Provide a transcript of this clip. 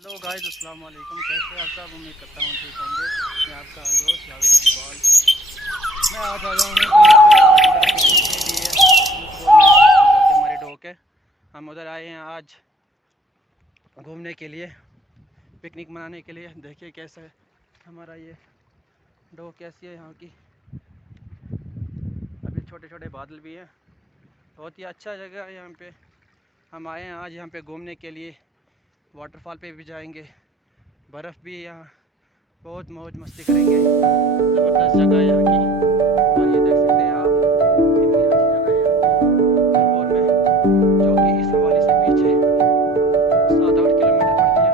Hello guys, अस्सलाम वालेकुम। कैसे हैं आप सब? उम्मीद करता हूँ ठीक होंगे। मैं आपका दोस्त जावेद इकबाल। मैं आज आया हूँ पिकनिक के लिए यूसुफपुर में, जो कि हमारे डोक है। हम उधर आए हैं आज घूमने के लिए, पिकनिक मनाने के लिए। देखिए कैसा है हमारा ये डोक, कैसी है यहाँ की। अभी छोटे छोटे बादल भी हैं। बहुत ही अच्छा जगह है यहाँ पे। हम आए हैं आज यहाँ पे घूमने के लिए। वाटरफॉल पे भी जाएंगे, बर्फ़ भी है यहाँ। बहुत मौज मस्ती करेंगे। ज़बरदस्त जगह है यहाँ की। और ये देख सकते हैं आप, कितनी अच्छी जगह है यहाँ की। यूसुफपुर में, जो कि इस हवाले से पीछे 7-8 किलोमीटर पड़ती है।